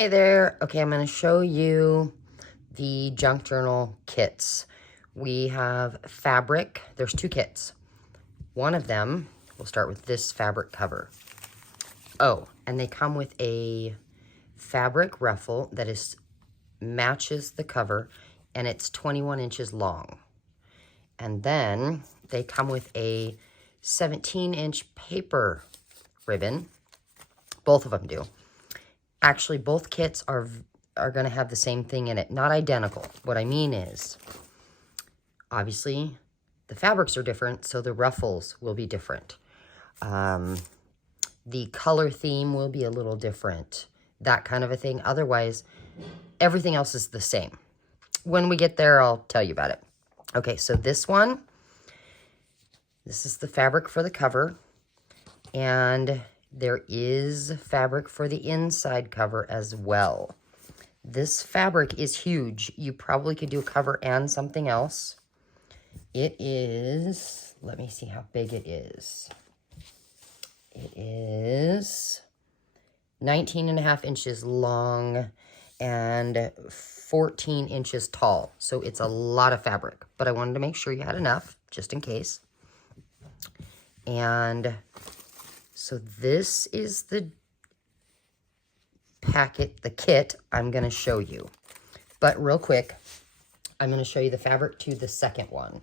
Hey there. Okay, I'm going to show you the junk journal kits. We have fabric. There's two kits. One of them, we'll start with this fabric cover. Oh, and they come with a fabric ruffle that matches the cover, and it's 21 inches long. And then they come with a 17-inch paper ribbon. Both of them do. Actually, both kits are going to have the same thing in it. Not identical. What I mean is, obviously, the fabrics are different, so the ruffles will be different. The color theme will be a little different. That kind of a thing. Otherwise, everything else is the same. When we get there, I'll tell you about it. Okay, so this one, this is the fabric for the cover. And there is fabric for the inside cover as well. This fabric is huge. You probably could do a cover and something else. It is, let me see how big it is. It is 19.5 inches long and 14 inches tall. So it's a lot of fabric, but I wanted to make sure you had enough just in case. And so this is the packet, the kit I'm going to show you. But real quick, I'm going to show you the fabric to the second one.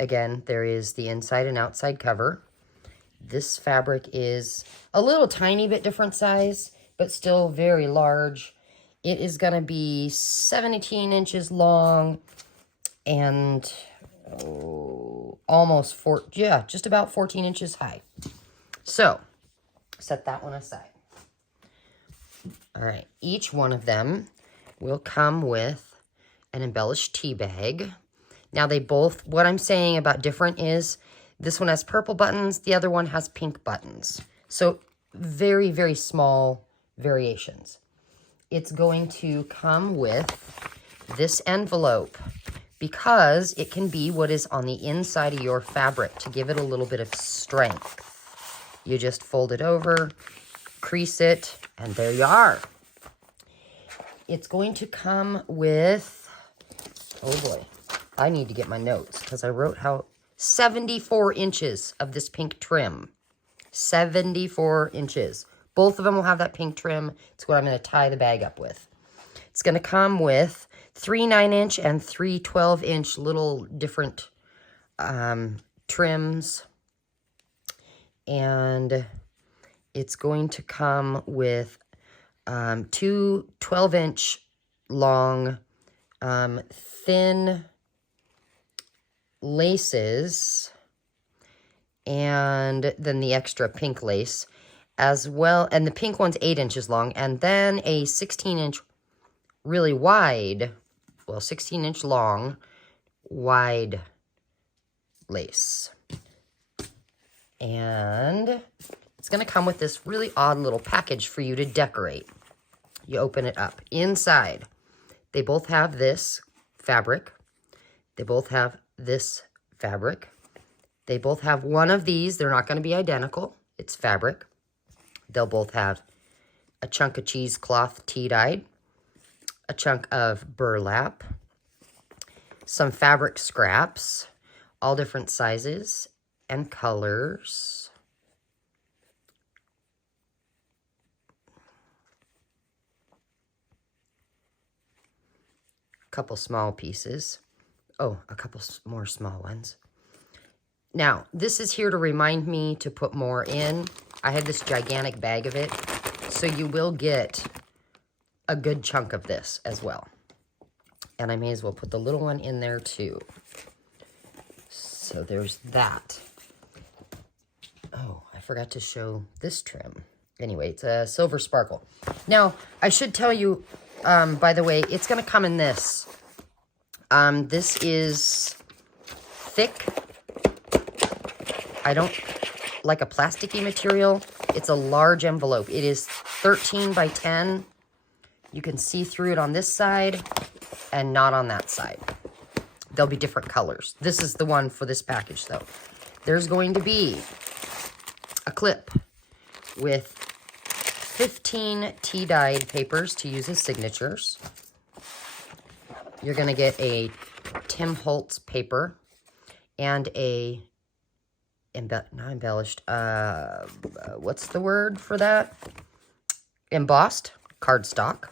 Again, there is the inside and outside cover. This fabric is a little tiny bit different size, but still very large. It is going to be 17 inches long and almost just about 14 inches high. So, set that one aside. All right, each one of them will come with an embellished tea bag. Now they both, what I'm saying about different is this one has purple buttons, the other one has pink buttons. So very, very small variations. It's going to come with this envelope because it can be what is on the inside of your fabric to give it a little bit of strength. You just fold it over, crease it, and there you are. It's going to come with, oh boy, I need to get my notes because I wrote how 74 inches of this pink trim. 74 inches. Both of them will have that pink trim. It's what I'm going to tie the bag up with. It's going to come with 3 9-inch and 3 12-inch little different trims. And it's going to come with 2 12-inch long thin laces, and then the extra pink lace as well. And the pink one's 8 inches long, and then a 16-inch really wide, well, 16-inch long, wide lace. And it's going to come with this really odd little package for you to decorate. You open it up. Inside, they both have this fabric. They both have this fabric. They both have one of these. They're not going to be identical. It's fabric. They'll both have a chunk of cheesecloth tea-dyed, a chunk of burlap, some fabric scraps, all different sizes and colors. A couple small pieces. Oh, a couple more small ones. Now, this is here to remind me to put more in. I had this gigantic bag of it, so you will get a good chunk of this as well. And I may as well put the little one in there too. So there's that. Oh, I forgot to show this trim. Anyway, it's a silver sparkle. Now, I should tell you, by the way, it's going to come in this. This is thick. I don't like a plasticky material. It's a large envelope. It is 13 by 10. You can see through it on this side and not on that side. There'll be different colors. This is the one for this package, though. There's going to be a clip with 15 tea-dyed papers to use as signatures. You're going to get a Tim Holtz paper and a, not embellished, what's the word for that? Embossed cardstock.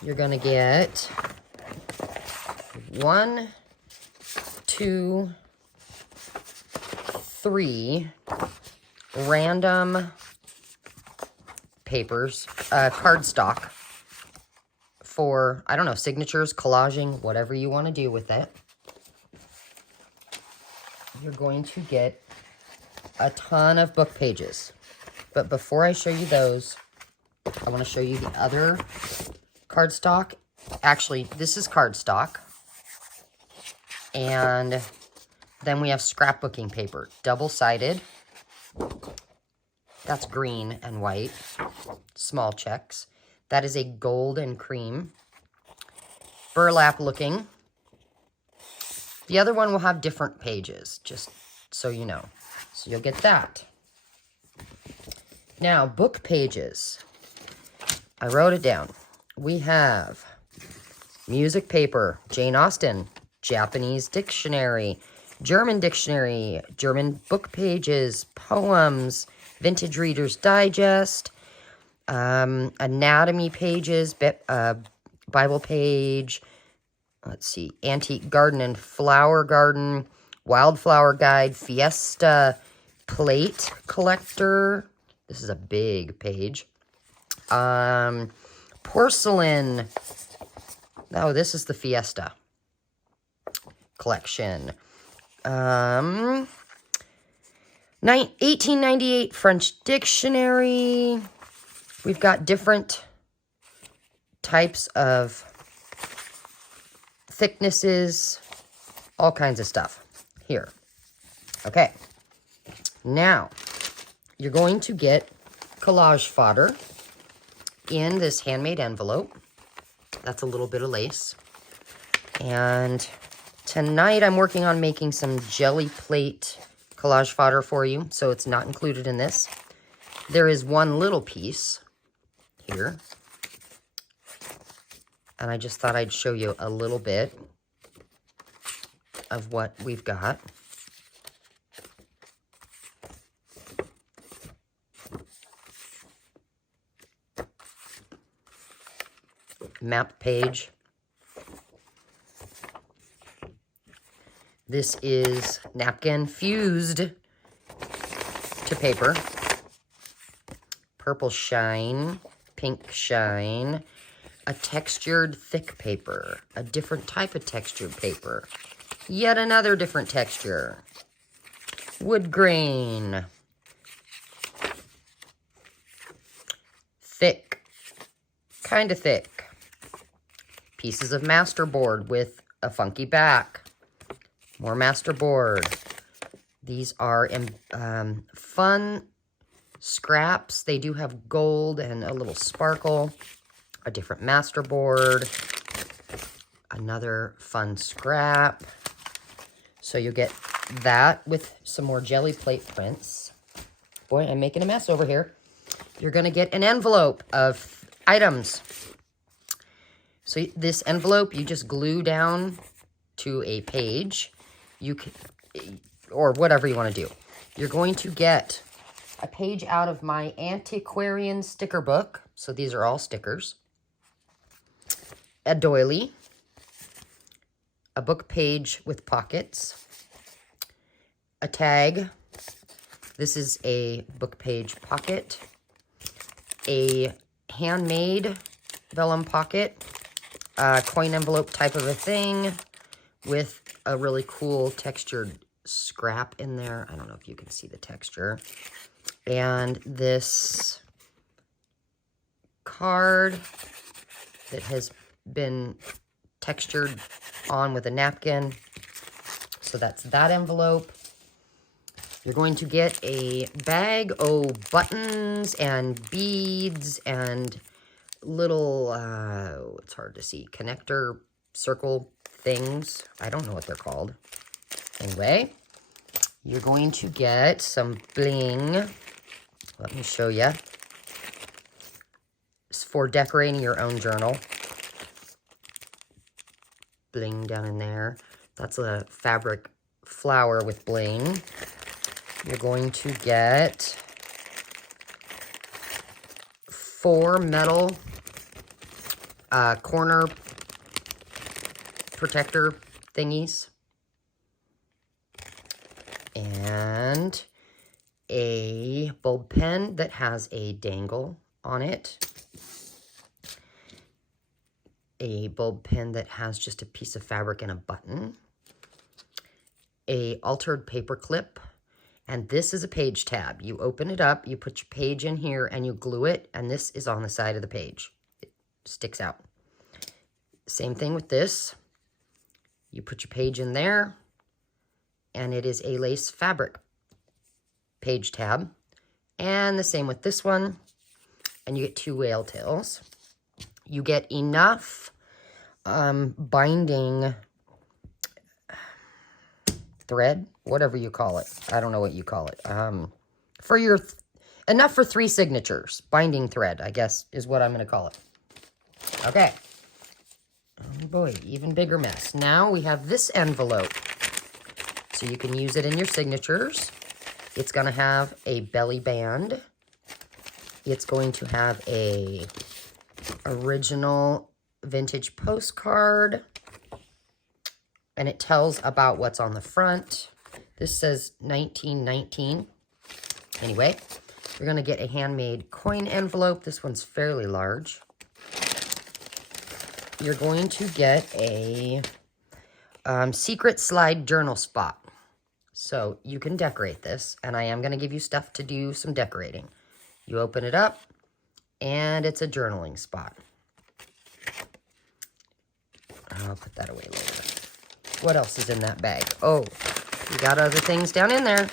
You're going to get 1, 2, 3 random papers, cardstock for, I don't know, signatures, collaging, whatever you want to do with it. You're going to get a ton of book pages. But before I show you those, I want to show you the other cardstock. Actually, this is cardstock. And then we have scrapbooking paper, double-sided. That's green and white, small checks. That is a gold and cream, burlap looking. The other one will have different pages, just so you know. So you'll get that. Now, book pages. I wrote it down. We have music paper, Jane Austen, Japanese dictionary, German dictionary, German book pages, poems, Vintage Reader's Digest, anatomy pages, Bible page, let's see, Antique Garden and Flower Garden, Wildflower Guide, Fiesta, Plate Collector. This is a big page. Porcelain. Oh, this is the Fiesta collection. 1898 French Dictionary. We've got different types of thicknesses, all kinds of stuff here. Okay, now you're going to get collage fodder in this handmade envelope. That's a little bit of lace. And tonight I'm working on making some jelly plate collage fodder for you, so it's not included in this. There is one little piece here, and I just thought I'd show you a little bit of what we've got. Map page. This is napkin fused to paper. Purple shine, pink shine, a textured thick paper, a different type of textured paper, yet another different texture, wood grain, thick, kind of thick, pieces of masterboard with a funky back, more masterboard. These are fun scraps. They do have gold and a little sparkle. A different masterboard. Another fun scrap. So you'll get that with some more jelly plate prints. Boy, I'm making a mess over here. You're going to get an envelope of items. So this envelope you just glue down to a page. You can, or whatever you want to do. You're going to get a page out of my antiquarian sticker book. So these are all stickers. A doily. A book page with pockets. A tag. This is a book page pocket. A handmade vellum pocket. Coin envelope type of a thing with a really cool textured scrap in there. I don't know if you can see the texture. And this card that has been textured on with a napkin. So that's that envelope. You're going to get a bag of buttons and beads and little, it's hard to see, connector circle things. I don't know what they're called. Anyway, you're going to get some bling. Let me show you. for decorating your own journal. Bling down in there. That's a fabric flower with bling. You're going to get 4 metal corner protector thingies. And a bulb pen that has a dangle on it. A bulb pen that has just a piece of fabric and a button. A altered paper clip. And this is a page tab. You open it up, you put your page in here, and you glue it, and this is on the side of the page. It sticks out. Same thing with this. You put your page in there, and it is a lace fabric page tab. And the same with this one. And you get 2 whale tails. You get enough binding thread, whatever you call it. I don't know what you call it. For your, enough for 3 signatures. Binding thread, I guess, is what I'm going to call it. Okay. Oh boy, even bigger mess. Now we have this envelope. So you can use it in your signatures. It's going to have a belly band. It's going to have a original vintage postcard. And it tells about what's on the front. This says 1919. Anyway, you're going to get a handmade coin envelope. This one's fairly large. You're going to get a secret slide journal spot. So you can decorate this. And I am going to give you stuff to do some decorating. You open it up, and it's a journaling spot. I'll put that away later. What else is in that bag? Oh, we got other things down in there.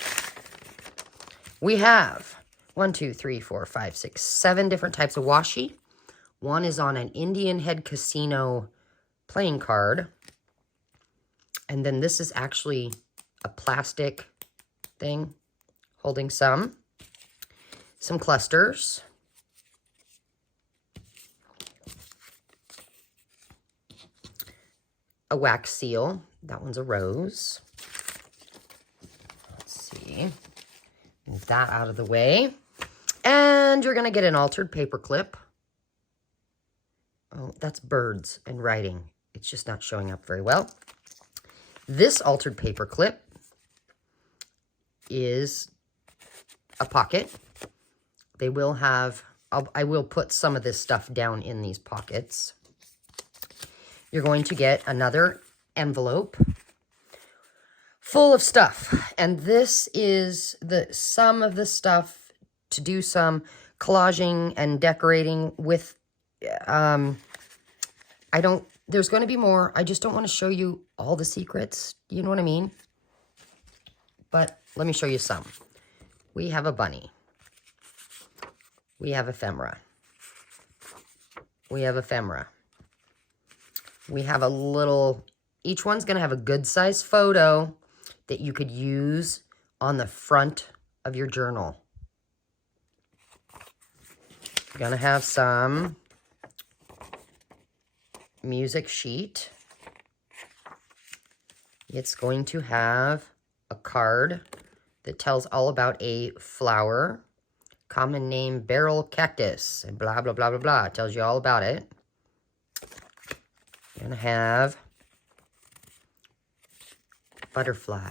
We have 1, 2, 3, 4, 5, 6, 7 different types of washi. One is on an Indian Head Casino playing card. And then this is actually a plastic thing holding some clusters. A wax seal. That one's a rose. Let's see. Move that out of the way. And you're going to get an altered paper clip. Oh, that's birds and writing. It's just not showing up very well. This altered paper clip is a pocket. They will have, I will put some of this stuff down in these pockets. You're going to get another envelope full of stuff. And this is some of the stuff to do some collaging and decorating with. There's going to be more. I just don't want to show you all the secrets. You know what I mean? But let me show you some. We have a bunny. We have ephemera. We have ephemera. We have a little, each one's going to have a good size photo that you could use on the front of your journal. You're going to have some music sheet. It's going to have a card that tells all about a flower, common name barrel cactus, and blah, blah, blah, blah, blah. It tells you all about it. You're going to have butterfly.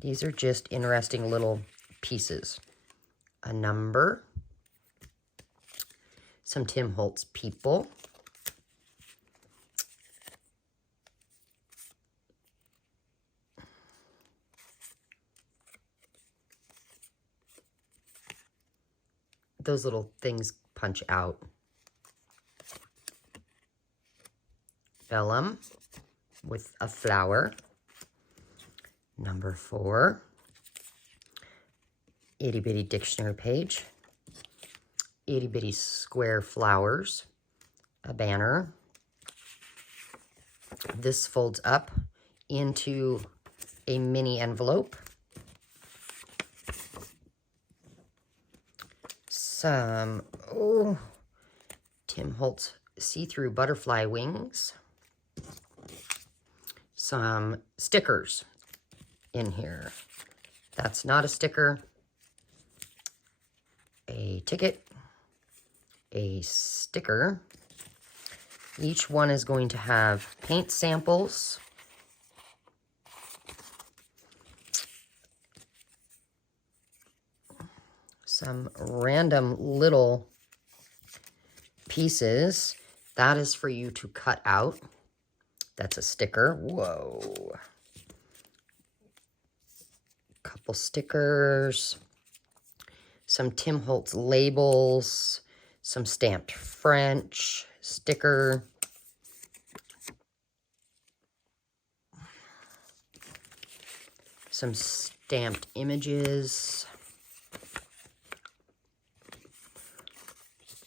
These are just interesting little pieces. A number. Some Tim Holtz people. Those little things punch out. Vellum with a flower. Number 4. Itty bitty dictionary page. Itty bitty square flowers. A banner. This folds up into a mini envelope. some, Tim Holtz see-through butterfly wings. Some stickers in here. That's not a sticker. A ticket. A sticker. Each one is going to have paint samples. Some random little pieces. That is for you to cut out. That's a sticker. Whoa. Couple stickers. Some Tim Holtz labels. Some stamped French sticker. Some stamped images.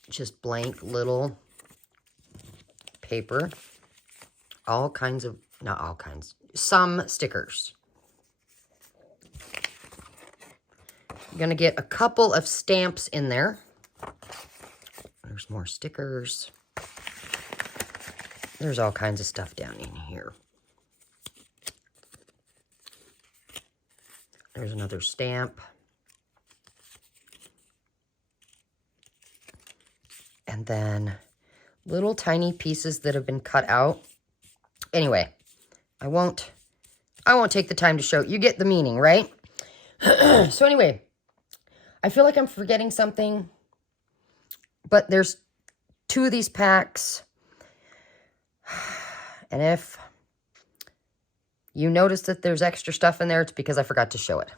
Just blank little paper. All kinds of, not all kinds, some stickers. I'm going to get a couple of stamps in there. There's more stickers. There's all kinds of stuff down in here. There's another stamp. And then little tiny pieces that have been cut out. Anyway, I won't take the time to show. You get the meaning, right? So anyway, I feel like I'm forgetting something, but there's 2 of these packs. And if you notice that there's extra stuff in there, it's because I forgot to show it.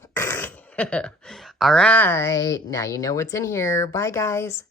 All right, now you know what's in here. Bye, guys.